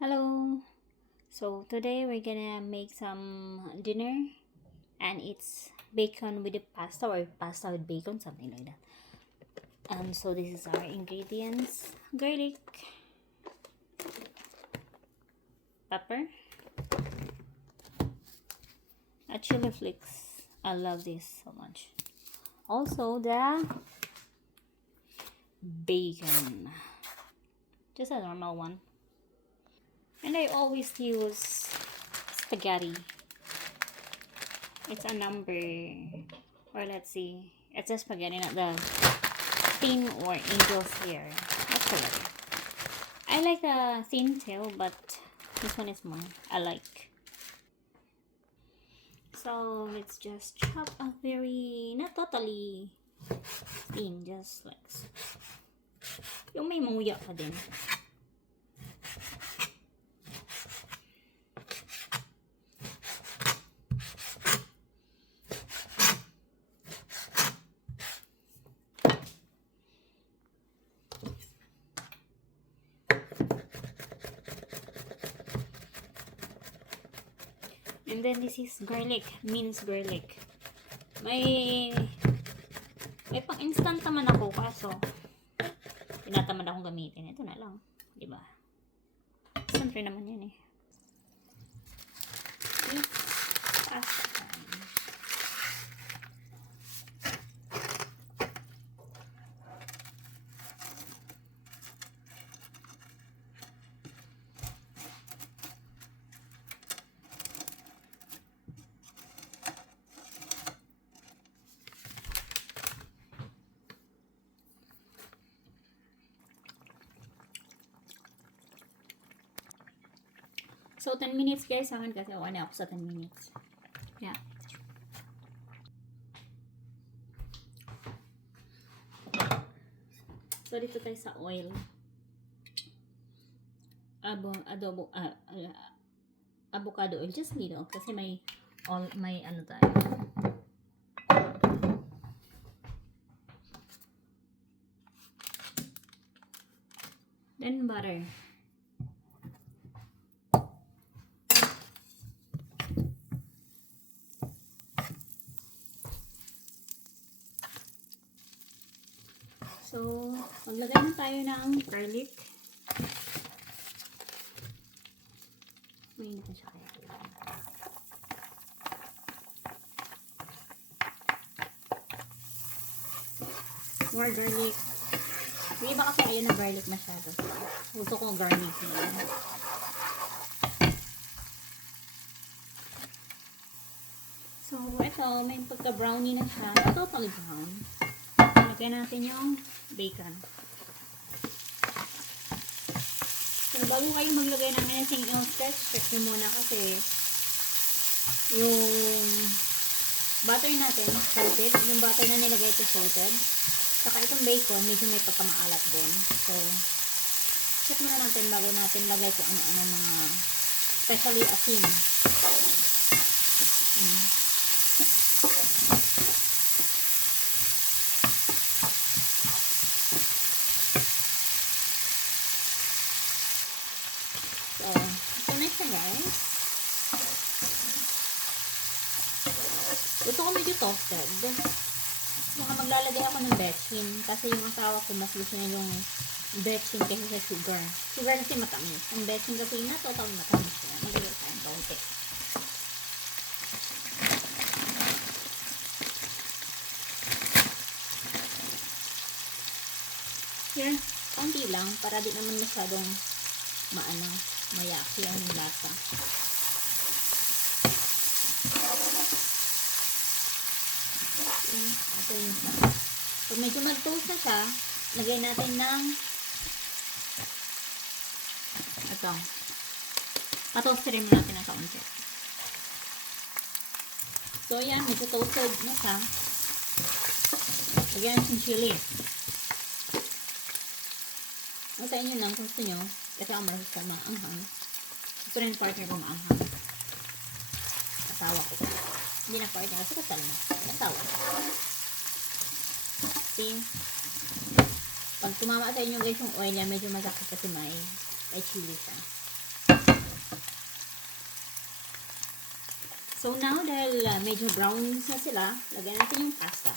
Hello. So today we're gonna make some dinner, and it's bacon with the pasta or pasta with bacon, something like that. And so this is our ingredients: garlic, pepper, a chili flakes. I love this so much. Also the bacon, just a normal one. And I always use spaghetti. It's a number, or let's see, it's a spaghetti, not the thin or angel's hair. That's correct. I like a thin tail, but this one is more I like. So let's just chop a very, not totally thin, just like yung may manguya pa din. And then this is garlic, minced garlic. May pang instant naman ako, kaso tinatamad akong gamitin. Ito na lang, di ba? Siyempre naman yan eh. This pasta. So, 10 minutes guys sa akin kasi wala ako sa 10 minutes. Yeah. So, dito tayo sa oil. Avocado oil. Just little. Kasi may ano tayo. Then, butter. So, maglagay na tayo ng garlic. Mainit na siya kaya. More garlic. Yung iba kasi ayaw na garlic masyado. Gusto ko garlic yun. So, ito, may pagka-brownie na siya. Total brown. Lagyan natin yung bacon. So, bago kayo maglagay ng anything else, check nyo muna kasi yung butter natin, salted. Yung butter na nilagay ko salted. Saka itong bacon, medyo may pagkamaalat din. So, check muna natin bago natin lagay kung ano-ano mga, especially asin. So, ito na siya guys. Gusto ko medyo toasted. Baka maglalagay ako ng betchin kasi yung asawa ko mas gusto niya yung betchin kaysa sa sugar. Sugar kasi matamis. Ang betchin kasi na total matamis. Maglagay tayo ng kaunti. Here, kaunti lang para di naman masyadong mayaki ang lasa. Ito yun siya. Pag medyo mag-toast na siya, lagay natin ng ito. Patoast rin natin ng kaunti. So, yan. Medyo toasted na siya. Lagyan natin chili. O sa inyo lang, kung gusto nyo, kasi ako marami sa maanghang. Gusto rin partner ko maanghang. Asawa ko. Hindi na partner kasi kasal na. Asawa ko. See? Pag tumama sa inyo guys yung oil niya, medyo masakit kasi may chili siya. So now, dahil medyo brown na sila, lagyan natin yung pasta.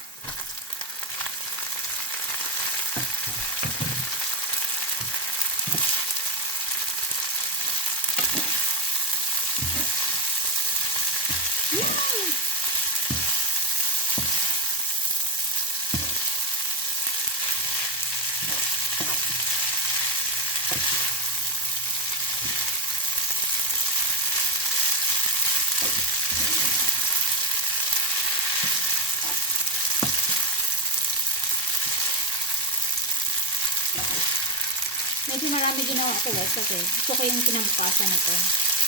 Medyo marami ginawa ako guys kasi gusto ko yung kinabukasan na to.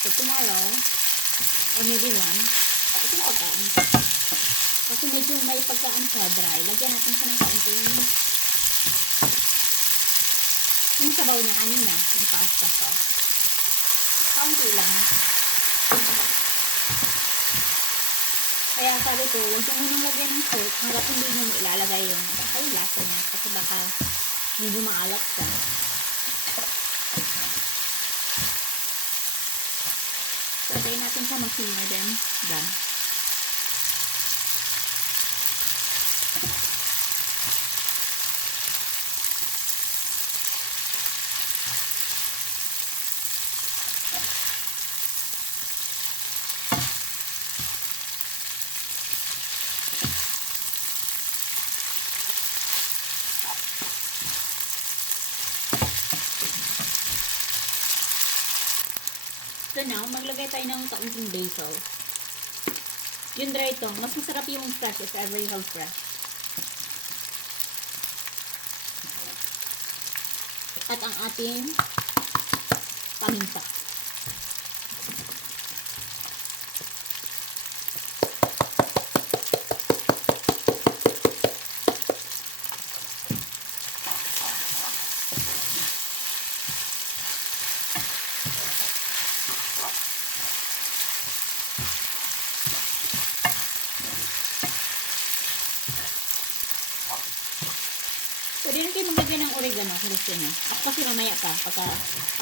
So tomorrow, or maybe one, ito yung pagkain. Kasi medyo may pagkaan siya dry. Lagyan natin siya ng kaunting yung sabaw niya kanina, yung pasta sauce. Kaunti lang. Kaya sabi ko, huwag nyo munang lagyan ng salt hanggat hindi nyo ilalagay yung lasa niya. Kasi baka medyo maalat siya. So, lagyan natin siya mag-simmer din. Done. So now, maglagay tayo ng kaunting basil. Yung dry ito, mas masarap yung fresh if ever you have fresh. At ang ating paminta. Pwede rin kayo maglagay ng oregano kung gusto nyo. Ako kasi mamaya pa, pagka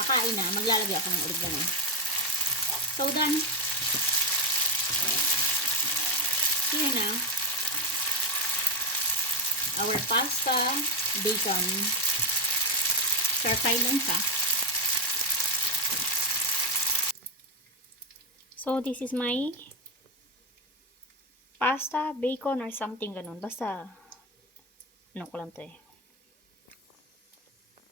pakain na, maglalagay ako ng oregano. So done. Here na. Our pasta, bacon. Stir-fry lang siya. So this is my pasta, bacon, or something ganun. Basta, ano ko lang to eh.